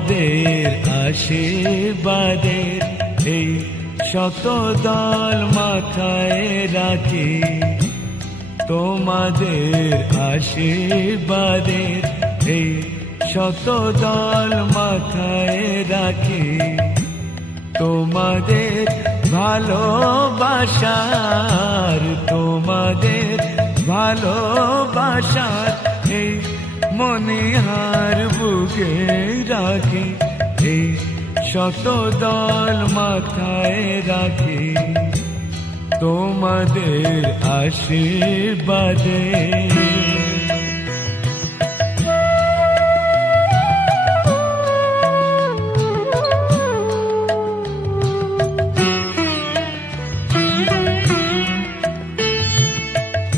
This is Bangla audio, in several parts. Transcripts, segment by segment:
তোমাদের আশীর্বাদের এই শতদল মাথায় রাখি, তোমাদের আশীর্বাদের এই শতদল মাথায় রাখি, তোমাদের ভালোবাসার, তোমাদের ভালোবাসার এই মনিহার বুকে রাখি, এই শতদল মাথায় রাখি, তোমাদের আশীর্বাদে।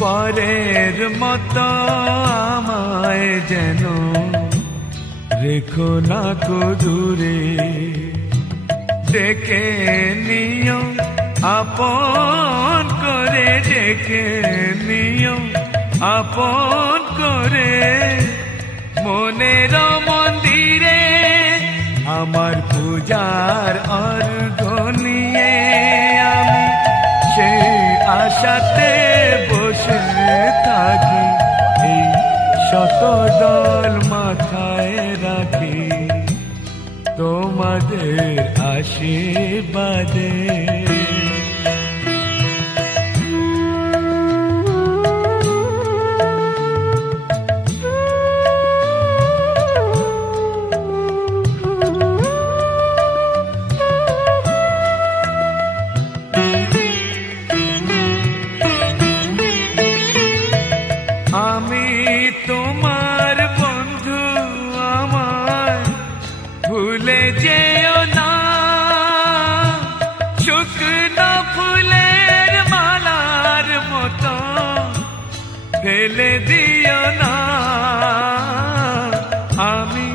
পরের মতো আমায় যেন রেখো না কো দূরে, ডেকে নিও আপন করে, ডেকে নিও আপন করে, মনের মন্দিরে আমার পূজার অর্ঘ নিয়ে আমি সেই আশাতে বসে থাকি, এই শতদল মাথায় রাখি, তোমাদের আশীর্বাদে। আমি তোমার বন্ধু, আমায় ভুলে যেও না, শুকনো ফুলের মালার মতো ফেলে দিও না। আমি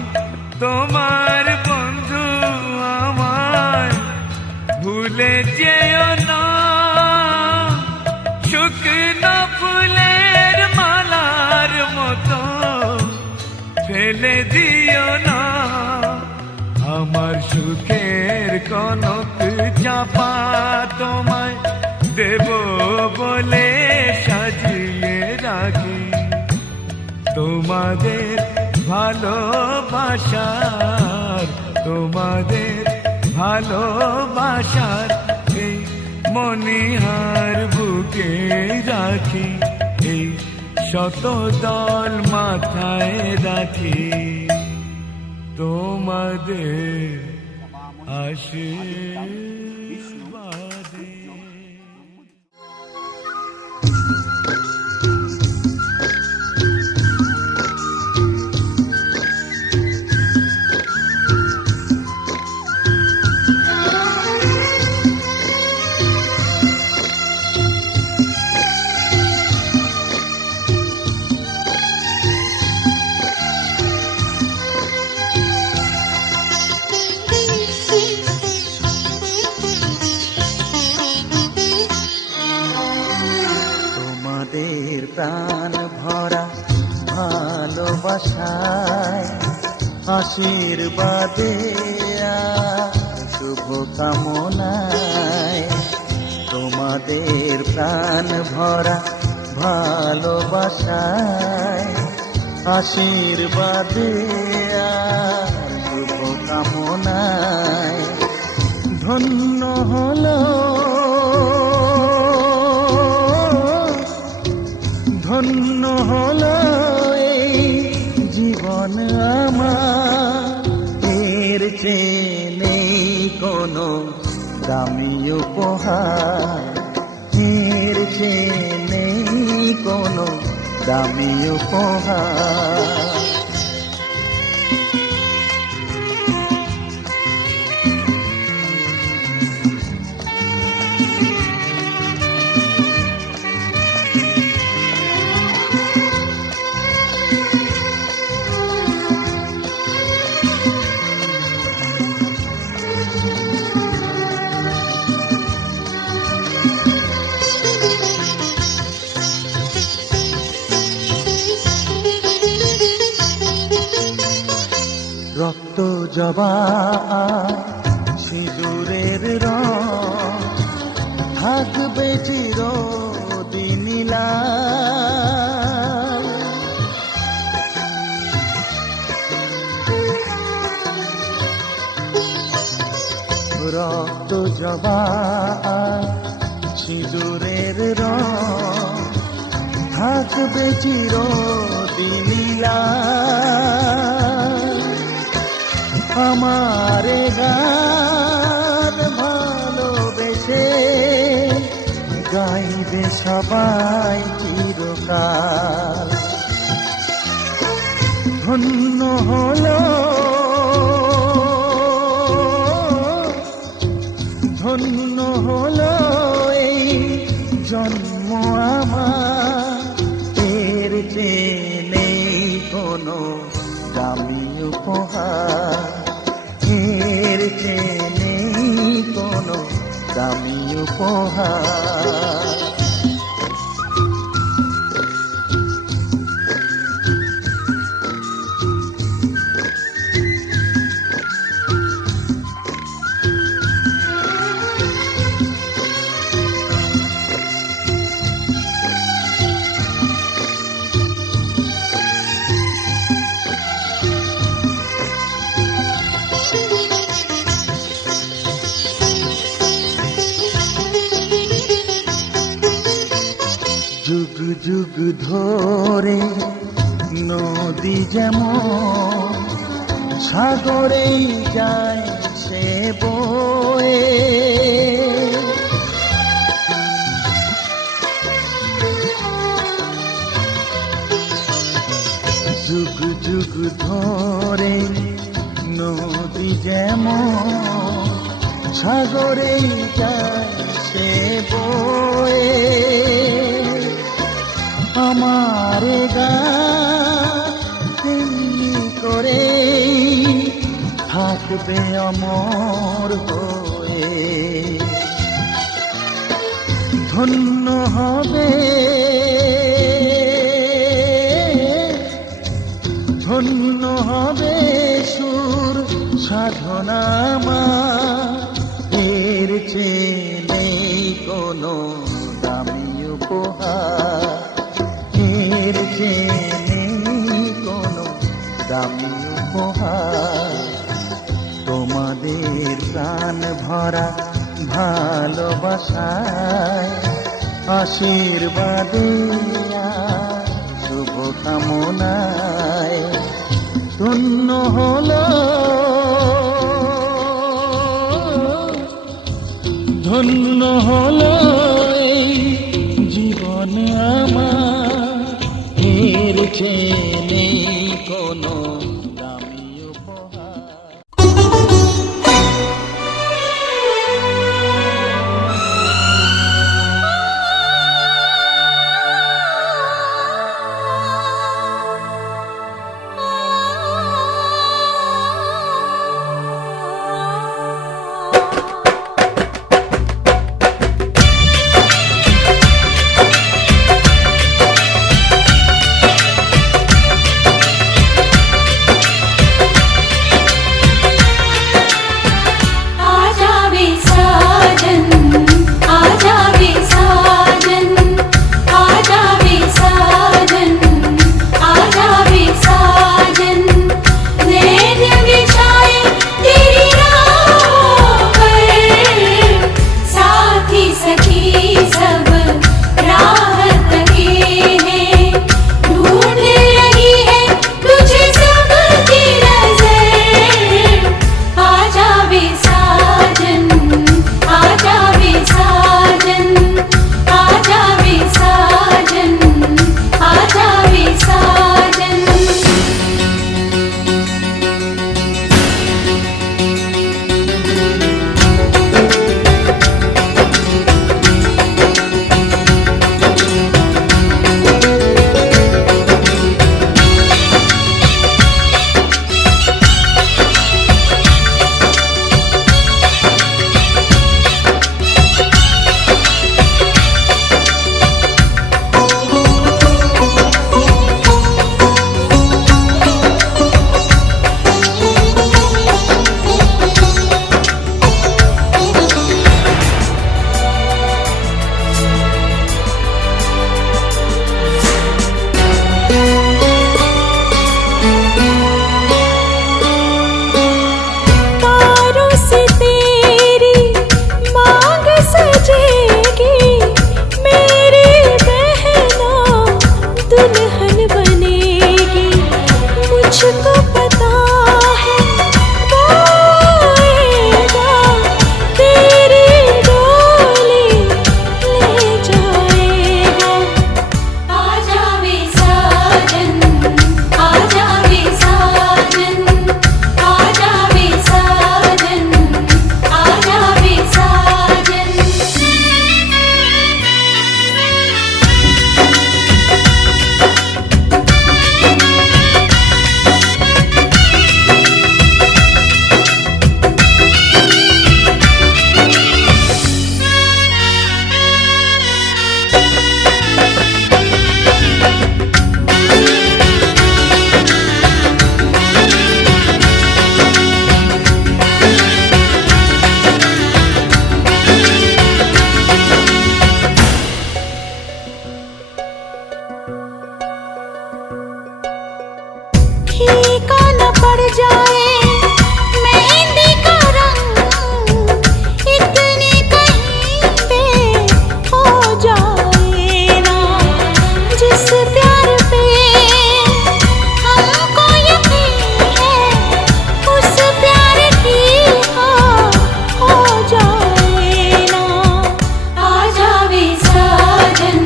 তোমার বন্ধু, আমায় ভুলে যেও না, শুকনো ফুলের মালার মতো ফেলে দিও না। আমার সুখের কনক চাপা তোমায় দেব বলে সাজিয়ে রাখি, তোমাদের ভালোবাসার, তোমাদের ভালোবাসার এই মনিহার বুকে রাখি, এই শতদল মাথায় রাখি, তোমাদের আশীর্বাদে। প্রাণ ভরা ভালোবাসায়, আশীর্বাদে শুভ কামনায়, তোমাদের প্রাণ ভরা ভালোবাসায়, আশীর্বাদে শুভ কামনায়, ধন্য হলো ধন্য হলো এই জীবন আমার, এর চেয়ে নেই কোনো দামি উপহার, এর চেয়ে নেই কোনো দামি উপহার। জবা সিঁদুরের রং থাকবে চিরদিন লাল। রক্ত জবা সিঁদুরের রং থাকবে চিরদিন লাল। আমারে গান ভালোবেসে গাইবে সবাই চিরকাল। ধন্য হলো ধন্য হলো এই জন্ম আমার, এর চেয়ে নেই কোনো দামি উপহার, এর চেয়ে নেই কোনো দামি উপহার। যুগ যুগ ধরে নদী যেমন সাগরেই যায় সে বয়ে, যুগ যুগ ধরে নদী যেমন সাগরেই যায় সে বয়ে। আমার গান তেমনি করে থাকবে অমর হয়ে। ধন্য হবে ধন্য হবে সুর সাধনা আমার, এর চেয়ে নেই কোনো দামি উপহার, এর চেয়ে নেই কোনো দামি উপহার। তোমাদের প্রাণ ভরা ভালোবাসায় আশীর্বাদে শুভ কামনায় ধন্য হলো ধন্য হলো এই জীবন আমার, এর চেয়ে নেই কোনো দামি উপহার। पड़ जाए मेहंदी का रंग, इतनी कहीं पे हो जाए ना। जिस प्यार पे हमको यकीन है, उस प्यार की हो जाए ना। आ जावे साजन,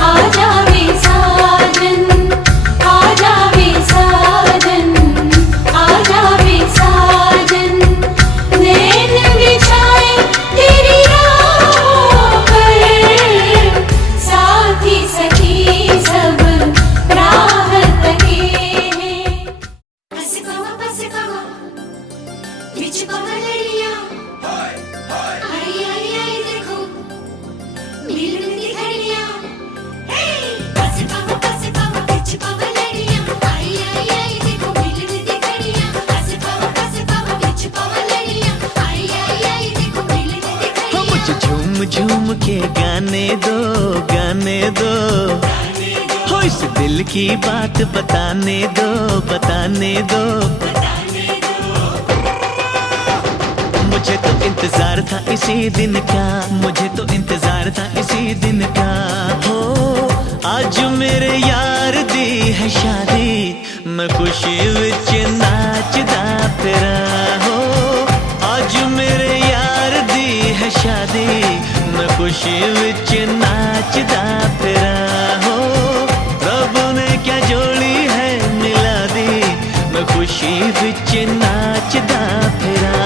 आ जावे साजन, आ जावे साजन, आ जावे साजन। नैन बिछाए तेरी राहों पर, साथी सखी सब राह तके हैं। बस कहो बिच पहाड़ियाँ, आई आई आई देखो मिलन की घड़ियाँ। बस कहो बिच पहाड़ियाँ, आई आई आई देखो मिलन की घड़ियाँ। बस कहो बिच पहाड़ियाँ, आई आई आई देखो मिलन की घड़ियाँ। मुझे झूम झूम के गाने दो, गाने दो, हो इस दिल की बात बताने दो, बताने दो। मुझे तो इंतजार था इसी दिन का, मुझे तो इंतजार था इसी दिन का। हो आज मेरे यार दी है शादी, मैं खुशी विच नाचदा फिरा। हो आज मेरे यार दी है शादी, मैं खुशी विच नाचदा फिरा। हो रब ने क्या जोड़ी है मिला दी, मैं खुशी विच नाचदा फिरा।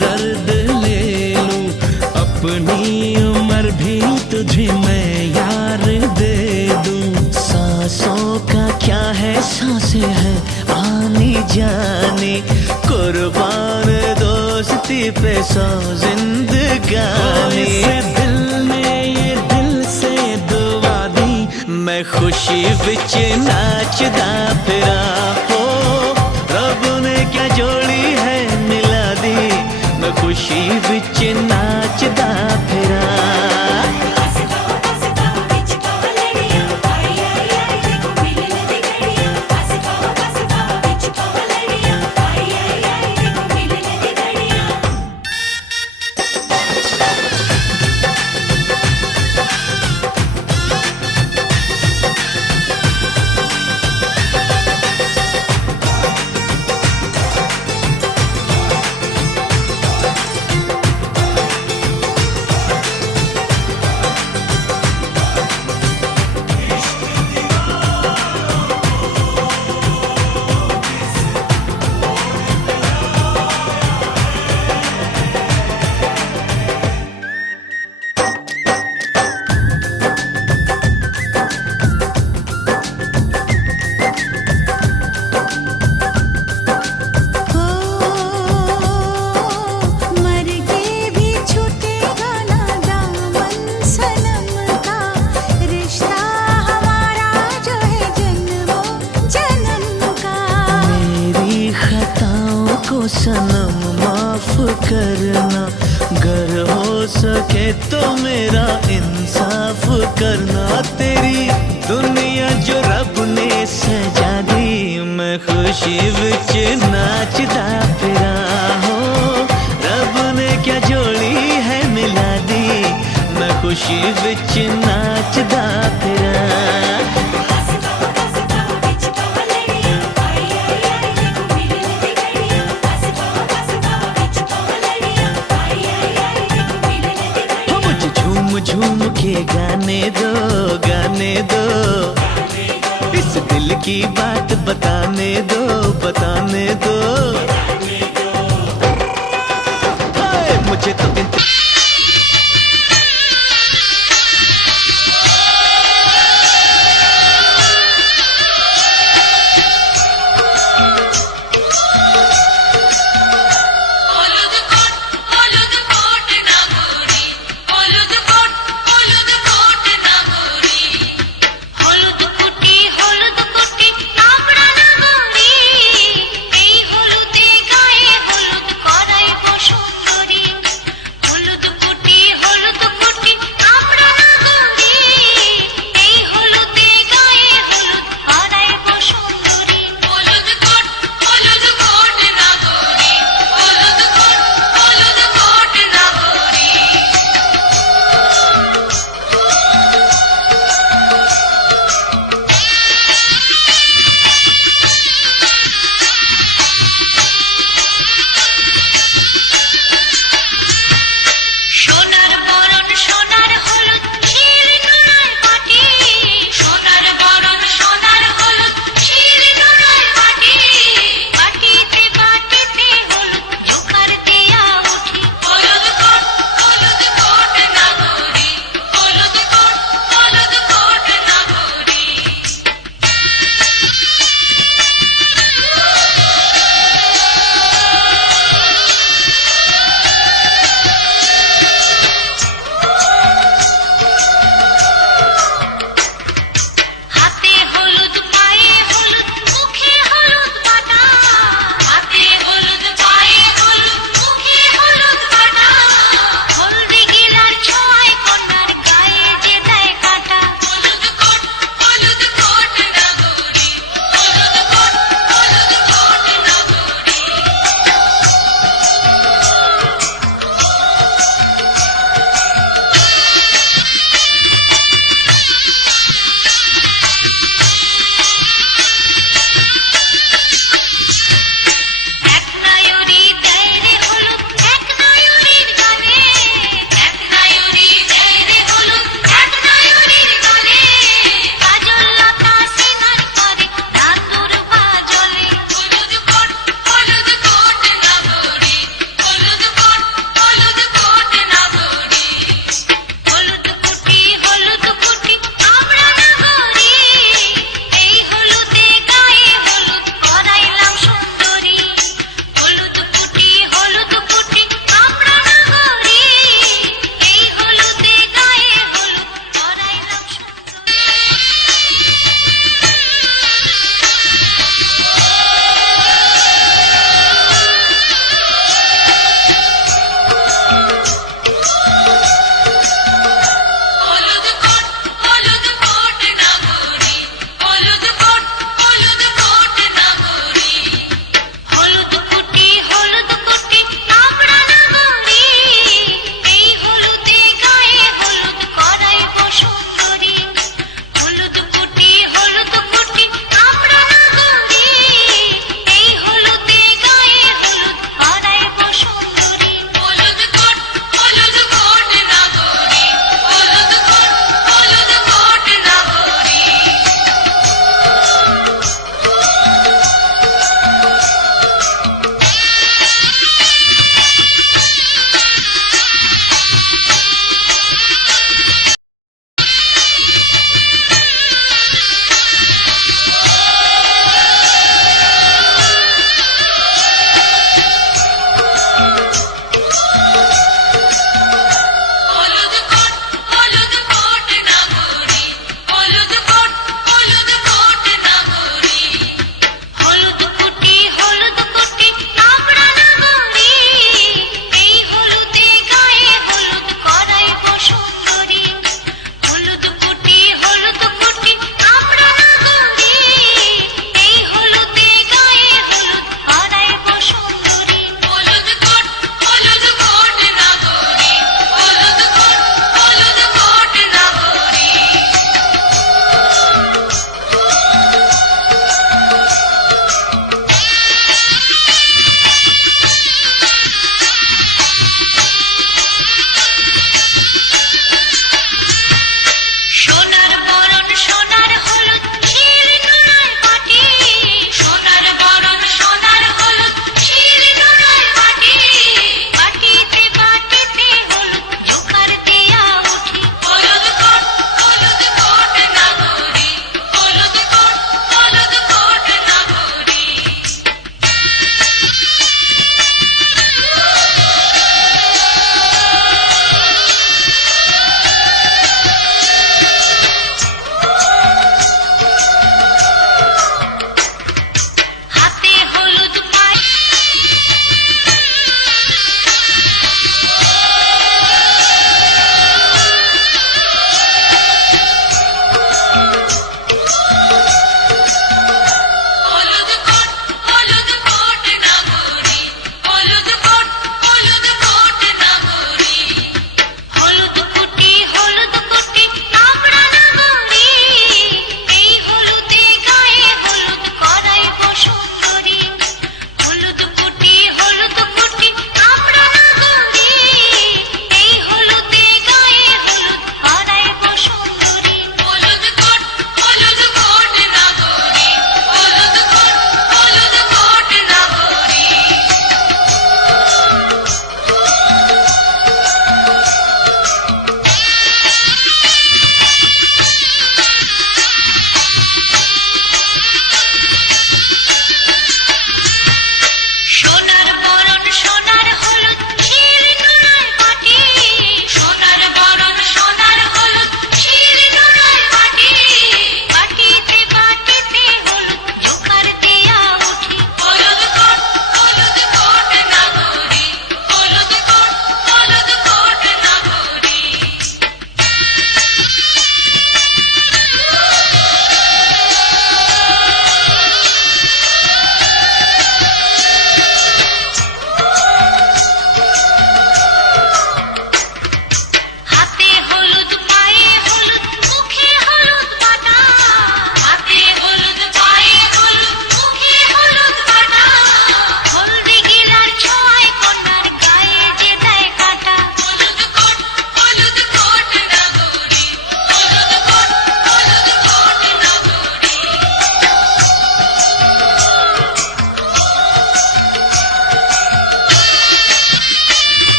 दर्द ले लूं, अपनी उम्र भी तुझे मैं यार दे दूं। सांसों का क्या है, सांसें हैं आनी जानी, कुर्बान दोस्ती पे सौ जिंदगानी। दिल ने ये दिल से दुआ दी, मैं खुशी विच नाचदा फिरा। हो रब ने क्या जोड़ी है मिला दी, मैं खुशी विच नाचदा फिरा। सनम माफ करना, गर हो सके तो मेरा इंसाफ करना। तेरी दुनिया जो रब ने सजा दी, मैं खुशी विच नाचदा फिरा। हो रब ने क्या जोड़ी है मिला दी, मैं खुशी विच नाचदा फिरा। झूम के गाने दो, गाने दो, इस दिल की बात बताने दो, बताने दो। हाय, मुझे तो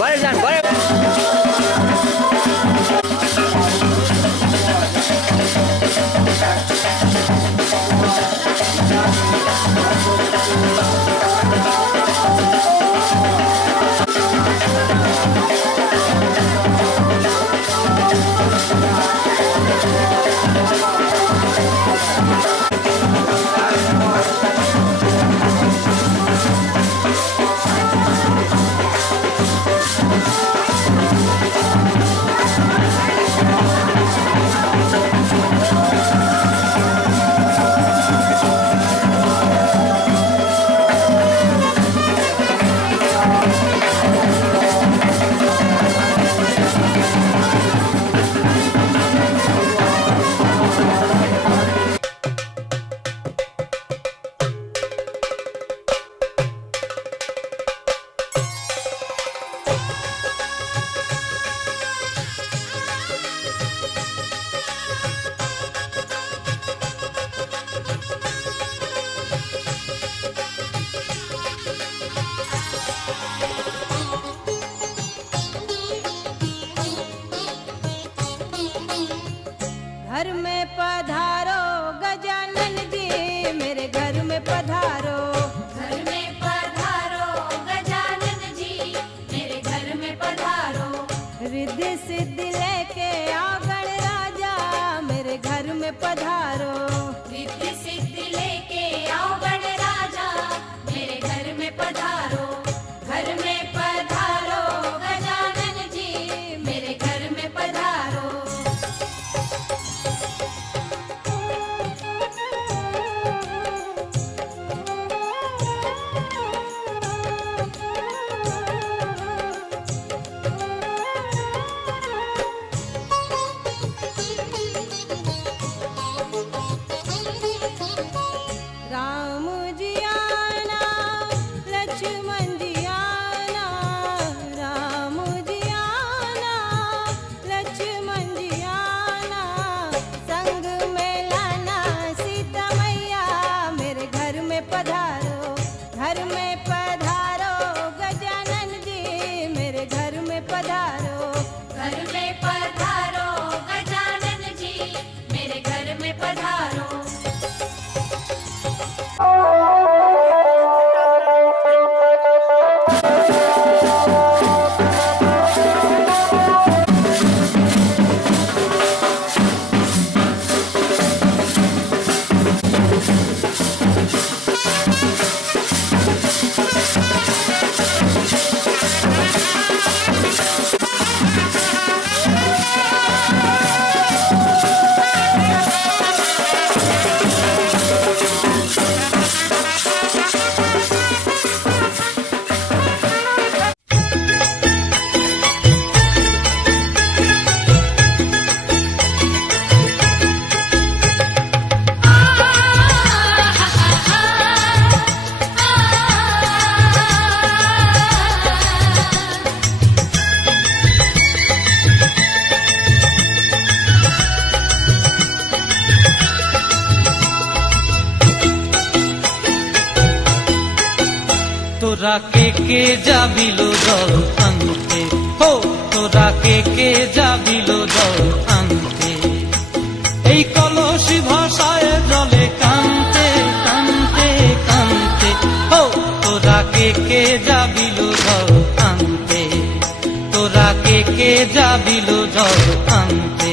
ঘরে যান ঘরে। घर में पधारो गजानन जी, मेरे घर में पधारो। घर में पधारो गजानन जी, मेरे घर में पधारो। रिद्धि सिद्धि लेके आओ गण राजा, मेरे घर में पधारो। रिद्धि सिद्धि लेके आओ गण राजा, मेरे घर में पधारो। घर में पधारो गजानन जी, मेरे घर में पधारो। राम जी आना, लक्ष्मण जी आना, राम जी आना, लक्ष्मण जी आना। संग में लाना सीता मैया, मेरे घर में पधारो। घर में पधारो गजानन जी, मेरे घर में पधारो। घर में पधारो गजानन जी, मेरे घर में पधारो। তোরা কে যাবিল জল আনতে, হো তোরা কে যাবিল জল আনতে। এই কলসি ভাষায় জলে কানতে কানতে কানতে, হো তোরা কে যাবিল জল আনতে। তোরা কে যাবিল জল আনতে।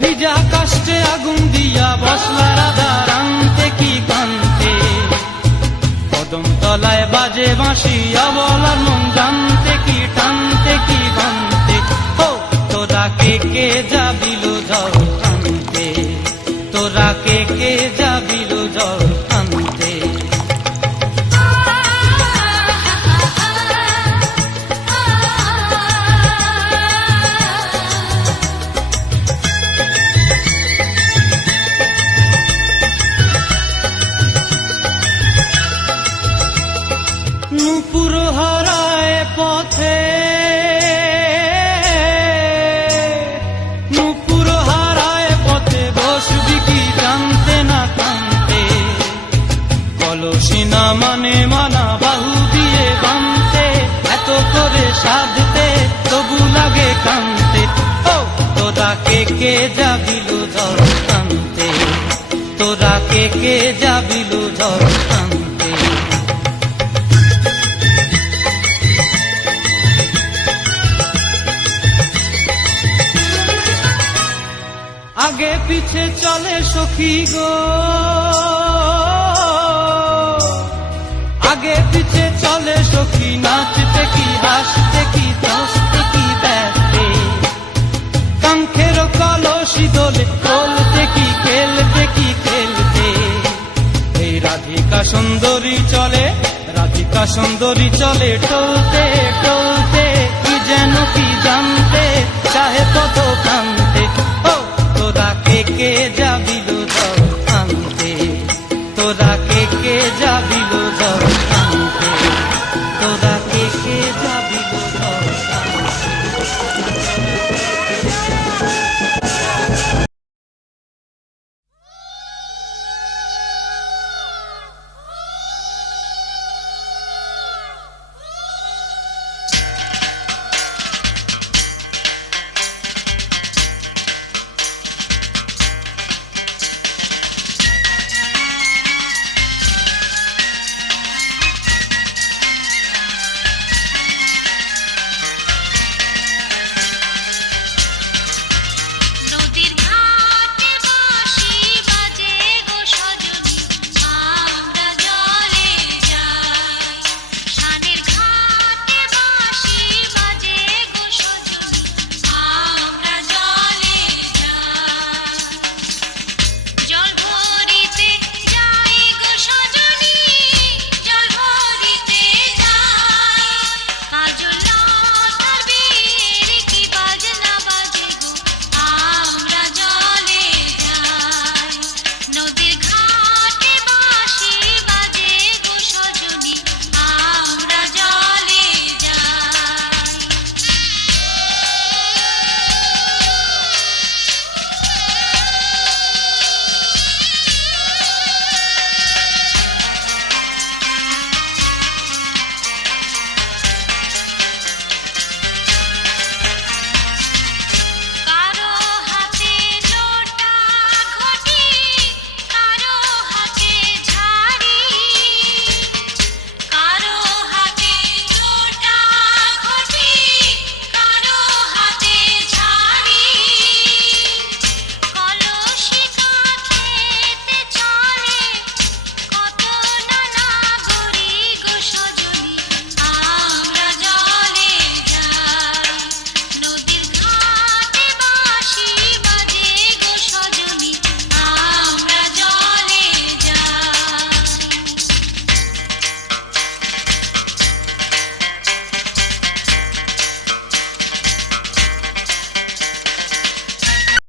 ভিজা কাষ্টে আগুন দিয়া বসলা রাধা রান্তে কি কান্তে। কদম তলায় বাজে বাঁশি অবলার মন জানতে কি টানতে কি বানতে। ও তোরা কে যাবিল জল আনতে। তোরা কে যাবিল জল আনতে। নুপুর হারায় কলসি না মানে মানা বাহু দিয়ে বাঁধতে, এত করে সাধতে তবু লাগে কানতে। ও তোরা কে যাবিল ঝড় কানতে, তোরা কে যাবিল ঝড় কানতে। আগে পিছে চলে সখী গো, আগে পিছে চলে সখী, নাচতে কি হাসতে কি দোস্তে কি ব্যস্তে, কাঙ্ক্ষের কলসি দোলে বলতে কি খেলতে কি খেলতে। এই রাধিকা সুন্দরী চলে, রাধিকা সুন্দরী চলে টলতে টলতে, কি যেন কি জানতে চাহে কত কান্তে। ও তোরা কে যাবিল ঝড় কানতে, তোরা কে যাবিল ঝড়